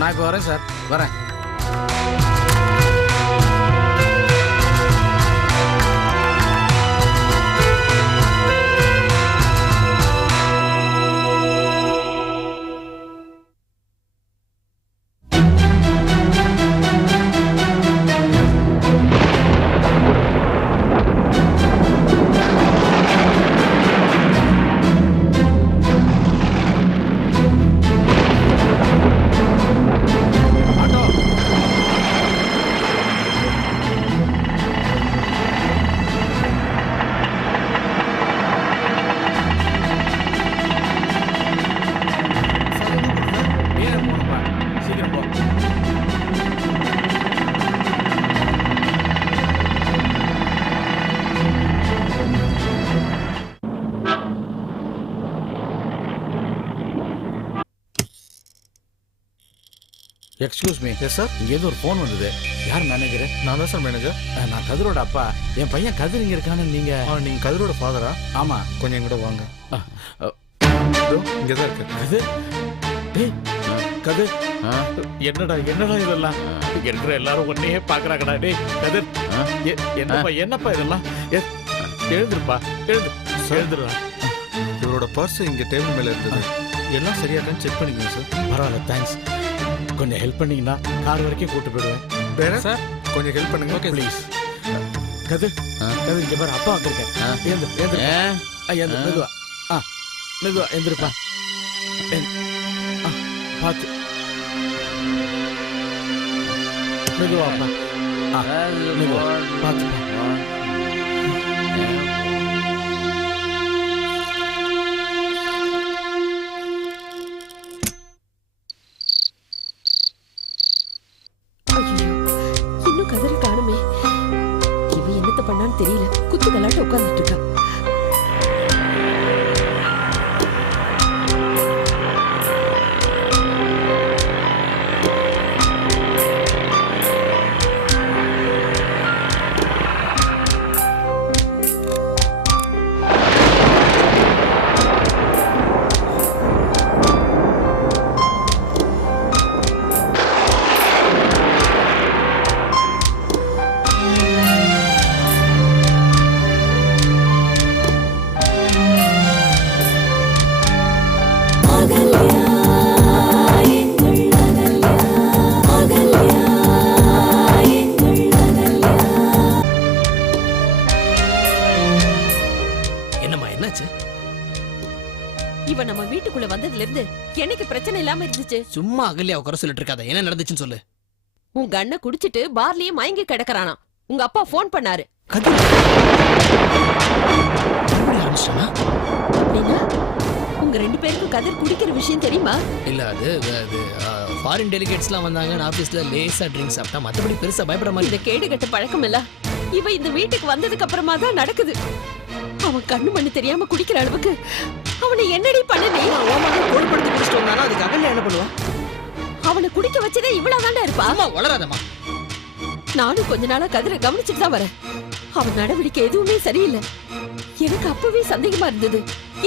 நான் இப்போ வரேன் சார், வரேன். Excuse me. Yes sir. இங்கேருந்து ஒரு ஃபோன் வந்தது. யார் மேனேஜர்? நான் தான் சார் மேனேஜர். நான் கதிரோட அப்பா. என் பையன் கதிர் இங்கே இருக்கான்னு நீங்கள் கதிரோட ஃபாதரா? ஆமாம். கொஞ்சம் எங்கூட வாங்க. இங்கே தான் இருக்கு. கதிர், டேய் கதிர், என்னடா இதெல்லாம்? இருக்கிற எல்லாரும் ஒன்னையே பார்க்குறாங்கடா. டேய் கதிர், என்னப்பா இதெல்லாம்? எழுந்துருப்பா, எழுந்துருடா. இவரோட பர்ஸ் இங்கே டேபிள் மேலே இருந்தது. எல்லாம் சரியாக்கான்னு செக் பண்ணிக்கோங்க சார். பரவாயில்ல, தேங்க்ஸ். கொஞ்சம் ஹெல்ப் பண்ணீங்கன்னா கார் வரைக்கும் கூட்டு போயிடுவேன். வேற சார் கொஞ்சம் ஹெல்ப் பண்ணுங்க. Okay please. கதிர், இங்கே பாரு, அப்பா வந்திருக்கேன். மெதுவா எந்திருப்பா. பார்த்து மெதுவா அப்பா. மெதுவா பார்த்துப்பா. தெரியல, குத்து கலாட்ட உட்கார்ந்துட்டு இருக்கா. இவன் நம்ம வீட்டுக்குள்ள வந்ததுல இருந்து எனக்கு பிரச்சனை இல்லாம இருந்துச்சு. சும்மா அகல்யா குறை சொல்லிட்டு இருக்காத. என்ன நடந்துச்சுன்னு சொல்லு. உங்க அண்ணன் குடிச்சிட்டு பார்லயே மயங்கி கிடக்குறானா. உங்க அப்பா போன் பண்ணாரு. உங்க ரெண்டு பேருக்கும் கதிர் குடிக்கிற விஷயம் தெரியுமா? இல்ல, அது ஃபாரின் டெலிகேட்ஸ்லாம் வந்தாங்க. ஆபீஸ்ல லேசா ட்ரிங்க்ஸ் சாப்பிட்டா, மத்தபடி பெருசா பயப்பட மாதிரி. இந்த கேடு கட்ட பழக்கம் இல்ல இவ இந்த வீட்டுக்கு வந்ததுக்கு அப்புறமா தான் நடக்குது. அவன் கண்ணு மண்ணு தெரியாம குடிக்கிற அளவுக்கு அவனை என்னடி பண்ணனே? கோல்படுத்தி குடிச்சிட்டு வந்தானா அதுக்கு அகல்யா என்ன பண்ணுவா? அவனை குடிக்க வச்சதே இவ்வளவுதானே இருப்பா. அம்மா வளராதம்மா. நானும் கொஞ்ச நாளா கதிரை கவனிச்சுட்டு தான் வரேன். அவன் நடவடிக்கை எதுவுமே சரியில்லை. எனக்கு அப்பவே சந்தேகமா இருந்தது.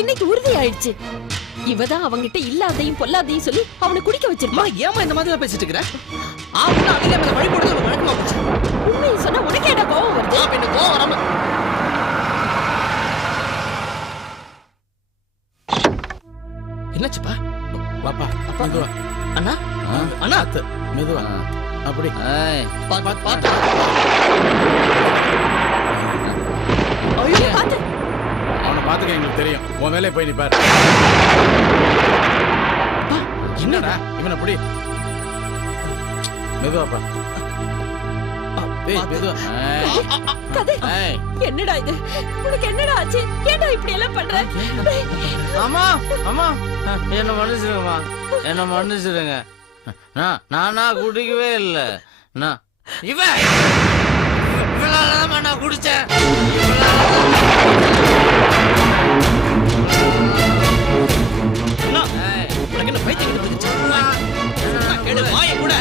இன்னைக்கு உறுதி ஆயிடுச்சு. இவதான் அவங்கிட்ட இல்லாதையும் பொல்லாதையும் சொல்லி அவனை குடிக்க வச்சிருப்பா. ஏமா இந்த மாதிரி பேசிட்டு இருக்கிற? அகல்யா மேல வழி போடுறது வழக்கமா போச்சு. உண்மையை சொன்னா உனக்கு என்ன கோவம் வருது? என்ன கோவம் வராம என்னாச்சுப்பா? பாப்பா, மெதுவா. அண்ணா, அண்ணா, மெதுவா. அப்படி பாத்து. அவனை பாத்துக்க, எங்களுக்கு தெரியும். உன் வேலையை போய் நீ பாரு. என்னடா இவன் அப்படி? மெதுவாப்பா. என்னடா இது? உனக்கு என்னடா ஆச்சு? ஏன்டா இப்படி எல்லாம் பண்ற? அம்மா, அம்மா, என்ன மன்னிச்சிருங்கம்மா, என்ன மன்னிச்சிருங்க. நானா குடிக்கவே இல்லை. இவனாலதான் நான் குடிச்சேன். என்ன பைத்தியம் கேடு வாய கூட.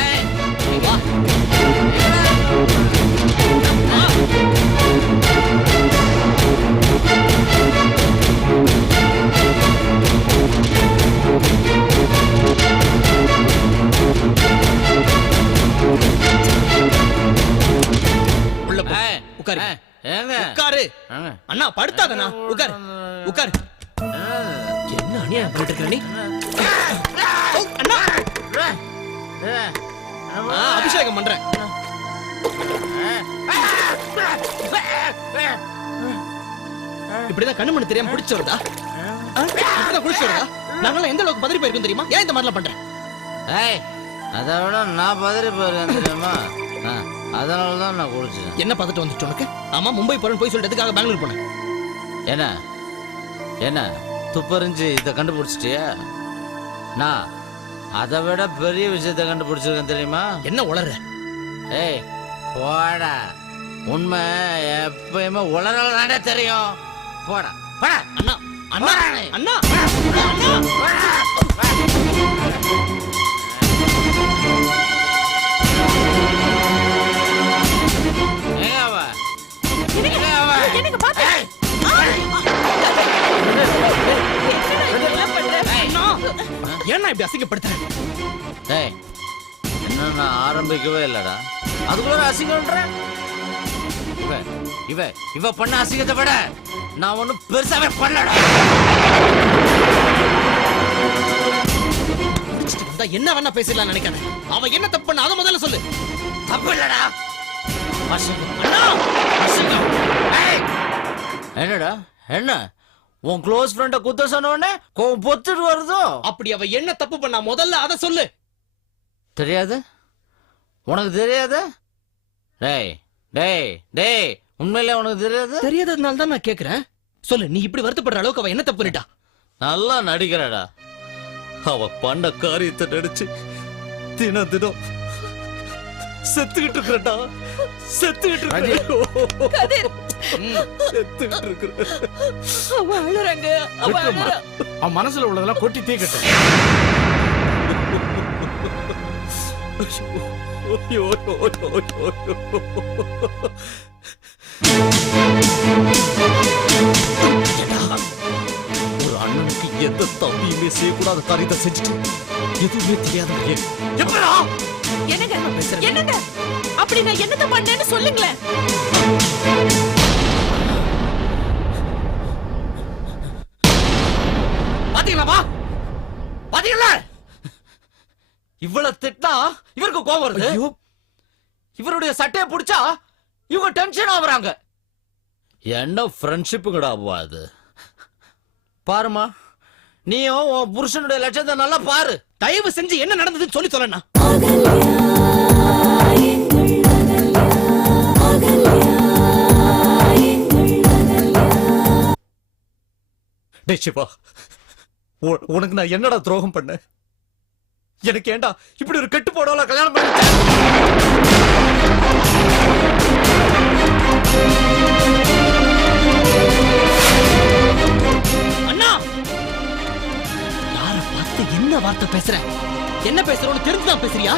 அண்ணா படுத்தாதண்ணா, உட்கார் உட்கார். என்ன அநியாயம் பண்ணிட்டு இருக்க நீ? அண்ணா அபிஷேகம் பண்றேன். இப்படிதான் கண்ணு மணி தெரியாம குடிச்சு வருதா? இப்படிதான் குடிச்சு வருதா? நாங்களாம் எந்த அளவுக்கு பதறி போயிருக்கோம் தெரியுமா? ஏன் இந்த மாதிரிலாம் பண்றேன்? அதை விட நான் பதறி போயிருக்கேன் தெரியுமா? அதனாலதான் நான் குடிச்சேன். என்ன பார்த்துட்டு வந்துட்டு உனக்கு? ஆமா, மும்பை போறேன்னு போய் சொல்லிட்டு எதுக்காக பெங்களூர் போனேன்? என்ன என்ன துப்பறிஞ்சு இதை கண்டுபிடிச்சிட்டியா? நான் அதை விட பெரிய விஷயத்தை கண்டுபிடிச்சிருக்கேன் தெரியுமா? என்ன உளற? ஏய் போடா, உண்மை எப்பயுமே உளறதானே தெரியும். போடா போடா. அண்ணா அண்ணா அண்ணா எனக்கு பாத்து ஏன்னா இப்படி அசிங்கப்படுத்துறேன்? ஏய் என்ன நான் ஆரம்பிக்கவே இல்லடா, அதுக்குள்ள அசிங்கம்ன்ற. இவ பண்ண அசிங்கத்தை விட நான் ஒண்ணும் பெருசாவே பண்ணலடா. என்ன வேணா பேசலாம் நினைக்கிறேன். அவன் என்ன தப்பு பண்ண அதை முதல்ல சொல்லு. தப்பு இல்லடா. என்னடா என்ன உன் க்ளோஸ் ஃப்ரெண்ட குத்த சொன்ன உடனே பொத்துட்டு வருதோ? அப்படி அவ என்ன தப்பு பண்ணா முதல்ல அதை சொல்லு. தெரியாது உனக்கு? தெரியாது? டேய் டேய் டேய், உண்மையிலே உனக்கு தெரியாது? தெரியாததுனால தான் நான் கேக்குறேன். சொல்லு, நீ இப்படி வருத்தப்படுற அளவுக்கு அவ என்ன தப்பு பண்ணிட்டா? நல்லா நடிக்கிறடா. அவ பண்ண காரியத்தை நடிச்சு தினம் தினம் செத்துக்கிட்டு இருக்கிறடா. செத்துக்கிட்டு இருக்கிற. அவன் மனசுல உள்ளதெல்லாம் கொட்டி தீக்கட்டும். ஒரு அண்ணனுக்கு எந்த தம்பியுமே செய்யக்கூடாத காரியத்தை செஞ்சுட்டு எதுவுமே தெரியாத என்னங்க என்னங்க அப்படி நான் என்னத பண்ணேன்னு சொல்லுங்களேன். பாத்தீங்களா பாத்தீங்களா? இவ்வளவு திட்டா இவருக்கு கோபம் வருது. இவருடைய சட்டையை பிடிச்சா இவங்க டென்ஷன் ஆகுறாங்க. என்ன ஃப்ரெண்ட்ஷிப்புங்கடா அது? பாருமா, நீயும் உன் புருஷனுடைய லட்சத்தை நல்லா பாரு. தயவு செஞ்சு என்ன நடந்ததுன்னு சொல்லி சொல்லண்ணா. டேய் சிவா, உனக்கு நான் என்னடா துரோகம் பண்ண? எனக்கு ஏண்டா இப்படி ஒரு கெட்டு போடல கல்யாணம் பண்ண? அண்ணா, யார பார்த்து என்ன வார்த்தை பேசுற? என்ன பேசுறோன்னு தெரிஞ்சுதான் பேசுறியா?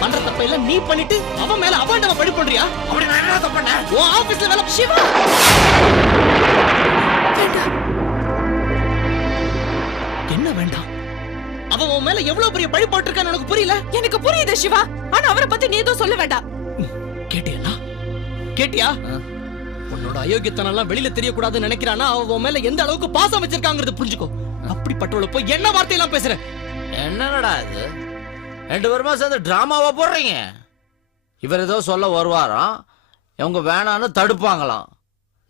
பண்ற தப்ப எல்லாம் நீ பண்ணிட்டு அவன் மேல அவன் பழி பண்றியா? அப்படி நான் என்ன தப்பு பண்ணேன்? உன் ஆபீஸ்ல வேலை. சிவா, என்ன வேண்டாம்? அவன் உன் மேல எவ்வளவு பெரிய பழி போட்டிருக்கான்னு எனக்கு புரியல. எனக்கு புரியுது சிவா, ஆனா அவரை பத்தி நீ ஏதோ சொல்ல வேண்டாம். கேட்டியா? கேட்டியா? உன்னோட அயோக்கியத்தனம் எல்லாம் வெளியில தெரியக்கூடாதுன்னு நினைக்கிறானா? அவன் உன் மேல எந்த அளவுக்கு பாசம் வச்சிருக்காங்கிறது புரிஞ்சுக்கோ. அப்படிப்பட்டவள போய் என்ன வார்த்தையெல்லாம் பேசுற? என்னடா இது? 2 பேருமா சேர்ந்து டிராமாவா போடுறீங்க. இவர் ஏதோ சொல்ல வருவாராம், இவங்க வேணான்னு தடுப்பாங்களாம்.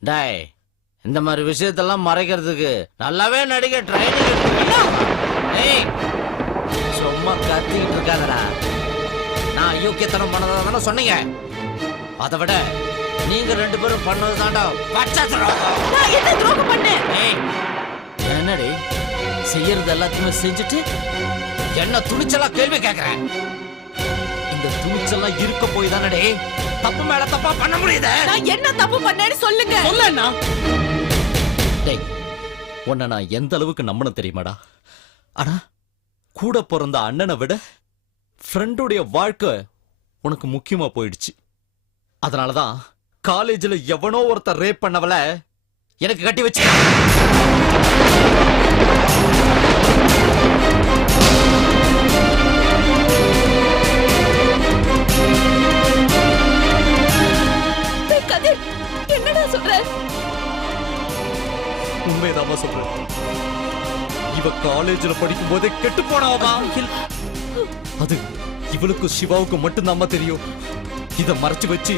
டேய், இந்த மாதிரி விஷயத்தெல்லாம் மறைக்கிறதுக்கு நல்லாவே நடிக்க ட்ரைனிங். சும்மா கத்திக்கிட்டு இருக்காதடா. நான் அயோக்கியத்தனம் பண்ணதா தானே சொன்னீங்க. அதை விட நீங்க 2 பேரும் பண்ணது தாண்டா பச்சை துரோகம். நான் என்ன துரோகம் பண்ணேன்? என்னடி செய்யறது எல்லாத்தையுமே செஞ்சுட்டு என்ன துணிச்சலா கேள்வி கேக்குறேன்? இந்த துணிச்சலாம் இருக்க போய் தானடே தப்பு மேல தப்பா பண்ண முடியுது. நான் என்ன தப்பு பண்ணேன்னு சொல்லுங்க. சொல்லண்ணா. டேய், உன்னை நான் எந்த அளவுக்கு நம்பணும் தெரியுமாடா? ஆனா கூட பிறந்த அண்ணனை விட ஃப்ரெண்டுடைய வாழ்க்கை உனக்கு முக்கியமா போயிடுச்சு. அதனாலதான் காலேஜ்ல எவனோ ஒருத்தர் ரேப் பண்ணவள எனக்கு கட்டி வச்சு. கதிர், என்னடா சொல்ற? காலேஜ்ல படிக்கும் போதே கெட்டு போனாவா. அது இவளுக்கும் சிவாவுக்கும் மட்டும்தாம்மா தெரியும். இத மறைச்சு வச்சு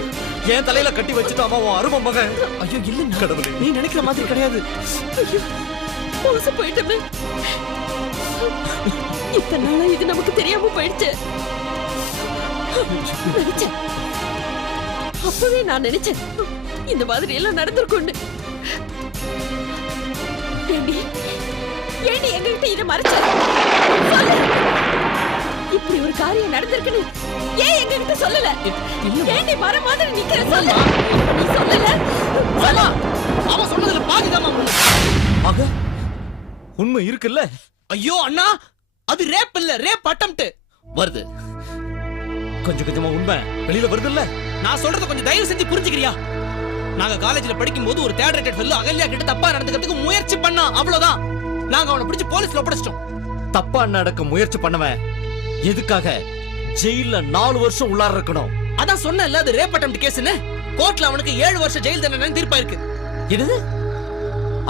என் தலையில கட்டி வச்சுட்டாமா உன் அருமை மகன். ஐயோ இல்ல கடவுளே. நீ நினைக்கிற மாதிரி கிடையாது. ஐயோ, மோசம் போயிட்டோமே. இத்தனை நாளா இது நமக்கு தெரியாம போயிடுச்சு. நினைச்சேன், அப்பவே நான் நினைச்சேன் இந்த மாதிரி எல்லாம் நடந்திருக்கும்னு. ஏண்டி ஏண்டி எங்ககிட்ட இதை மறைச்ச? சொல்லு. இப்படி ஒரு காரியம் நடந்திருக்குன்னு ஏன் எங்ககிட்ட சொல்லல? ஏண்டி மர மாதிரி நிக்கிற? சொல்லு. நீ சொல்லல. சொல்லு. அவன் சொன்னதுல பாதிதாமா உண்மை. ஆக உண்மை இருக்குல்ல? ஐயோ அண்ணா, அது ரேப் இல்ல, ரேப் அட்டெம்ப்ட். வருது, கொஞ்சம் கொஞ்சமா உண்மை வெளியில வருது இல்ல? நான் சொல்றத கொஞ்சம் தயவு செஞ்சு புரிஞ்சுக்கிறியா? நாங்க காலேஜ்ல படிக்கும் போது ஒரு தேர்ட் ரேட்டட் ஃபெல்லோ அகல்யா கிட்ட தப்பா நடந்துக்கிறதுக்கு முயற்சி பண்ணா, அவ்வளவுதான். நாங்க அவனை பிடிச்சு போலீஸ்ல ஒப்படைச்சிட்டோம். தப்பா நடக்க முயற்சி பண்ணவன் எதுக்காக ஜெயில 4 வருஷம் உள்ளார இருக்கணும்? அதான் சொன்னேன்ல, அது ரேப் அட்டெம்ப்ட் கேஸ்னு. கோர்ட்ல அவனுக்கு 7 வருஷம் ஜெயில் தண்டனை தீர்ப்பாயிருக்கு. என்னது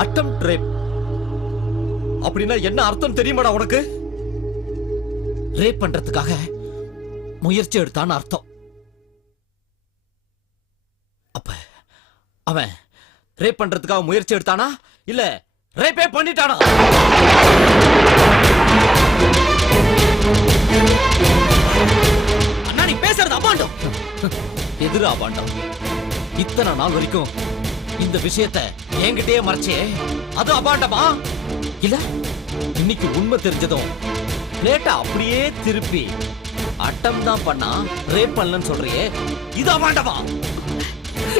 அட்டெம்ப்ட் ரேப்? அப்படின்னா என்ன அர்த்தம் தெரியுமாடா உனக்கு? ரேப் பண்றதுக்காக முயற்சி எடுத்தான்னு அர்த்தம். அப்ப அவன் ரேப் பண்றதுக்காக முயற்சி எடுத்தானா இல்ல ரேப்பே பண்ணிட்டானா? அண்ணா நீ பேசுறது அபாண்டம். எதிரா பாண்டம். இத்தனை நாள் வரைக்கும் இந்த விஷயத்தை என்கிட்டயே மறைச்சே, அது அபாண்டமா? இல்ல இன்னைக்கு உண்மை தெரிஞ்சதும் பிளேட்டை அப்படியே திருப்பி அட்டம் தான் பண்ணா ரேப் பண்ணலன்னு சொல்றியே, இது அபாண்டமா?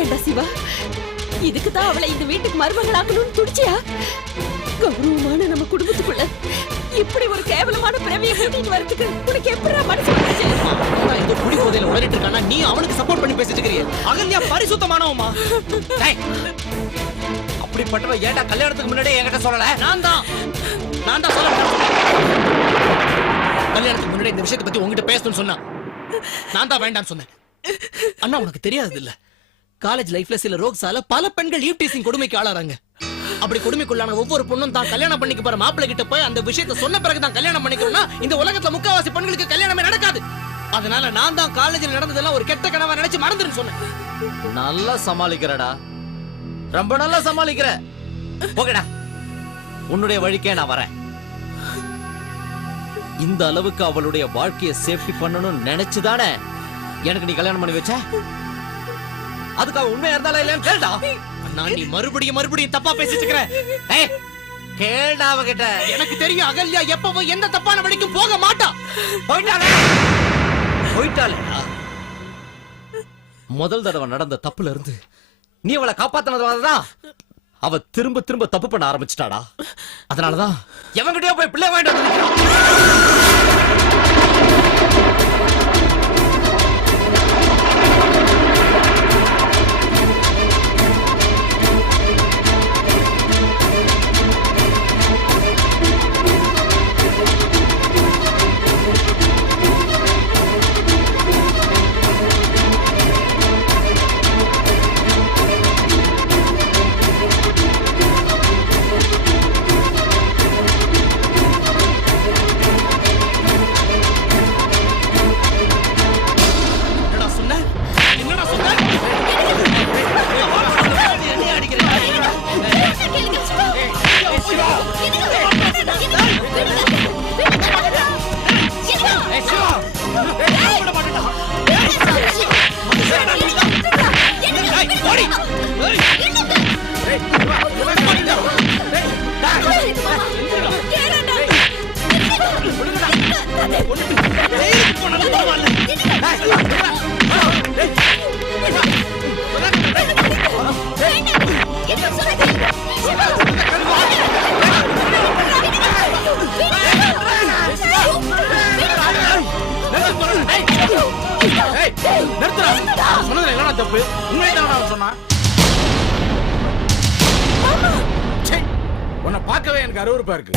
ஏண்டா சிவா, இதுக்கு தான் அவளை இந்த வீட்டுக்கு மருமகளாக்கணும்னு துடிச்சியா? கௌரவமான நம்ம குடும்பத்துக்குள்ள இப்படி ஒரு கேவலமான பிறவியை கூட்டிட்டு வரதுக்கு உனக்கு எப்படா மனசு வந்துச்சு? அவன் இந்த குடி போதையில உளறிட்டு இருக்கானா, நீ அவனுக்கு சப்போர்ட் பண்ணி பேசிட்டு இருக்கறியே. அகல்யா பரிசுத்தமானவமா. டேய், அப்படிப்பட்டவ ஏன்டா கல்யாணத்துக்கு முன்னாடியே என்கிட்ட சொல்லல? நான் தான் சொல்ல கல்யாணத்துக்கு முன்னாடி இந்த விஷயத்தை பத்தி உங்ககிட்ட பேசணும்னு சொன்னா நான் தான் வேண்டாம்னு சொன்னேன். அண்ணா உனக்கு தெரியாது இல்ல, காலேஜ் லைஃப்ல சில ரோக்ஸால பல பெண்கள் ஈவ் டீசிங் கொடுமைக்கு ஆளாறாங்க. அப்படி கொடுமைக்குள்ளான ஒவ்வொரு பொண்ணும் தான் கல்யாணம் பண்ணிக்க போற மாப்பிள்ளை கிட்ட போய் அந்த விஷயத்தை சொன்ன பிறகு தான் கல்யாணம் பண்ணிக்கணும்னா இந்த உலகத்துல முக்காவாசி பெண்களுக்கு கல்யாணமே நடக்காது. அதனால நான் தான் காலேஜில் நடந்ததெல்லாம் ஒரு கெட்ட கனவா நினைச்சு மறந்துருன்னு சொன்னேன். நல்லா சமாளிக்கிறடா, ரொம்ப நல்லா சமாளிக்கிற. போகடா, உன்னுடைய வழிக்கே நான் வரேன். இந்த அளவுக்கு அவளுடைய வாழ்க்கையை சேஃப்டி பண்ணணும்னு நினைச்சுதானே எனக்கு நீ கல்யாணம் பண்ணி வச்ச? அதுக்காக உண்மையா இருந்தாலும் இல்லையான்னு கேள்டா. அண்ணா நீ மறுபடியும் தப்பா பேசிட்டு இருக்கிற. ஏய், கேள்டா அவகிட்ட. எனக்கு தெரியும் அகல்யா எப்பவும் எந்த தப்பான வழிக்கும் போக மாட்டா. போயிட்டாலே முதல் தடவை நடந்த தப்புல இருந்து நீ அவளை காப்பாத்தினதுனாலதான் அவ திரும்ப திரும்ப தப்பு பண்ண ஆரம்பிச்சிட்டாடா. அதனாலதான் எவங்கிட்டயோ போய் பிள்ளை வாங்கிட்டு வந்து தப்பு உண்மைதான் சொன்னா. உன்னை பார்க்கவே எனக்கு அருவருப்பா இருக்கு.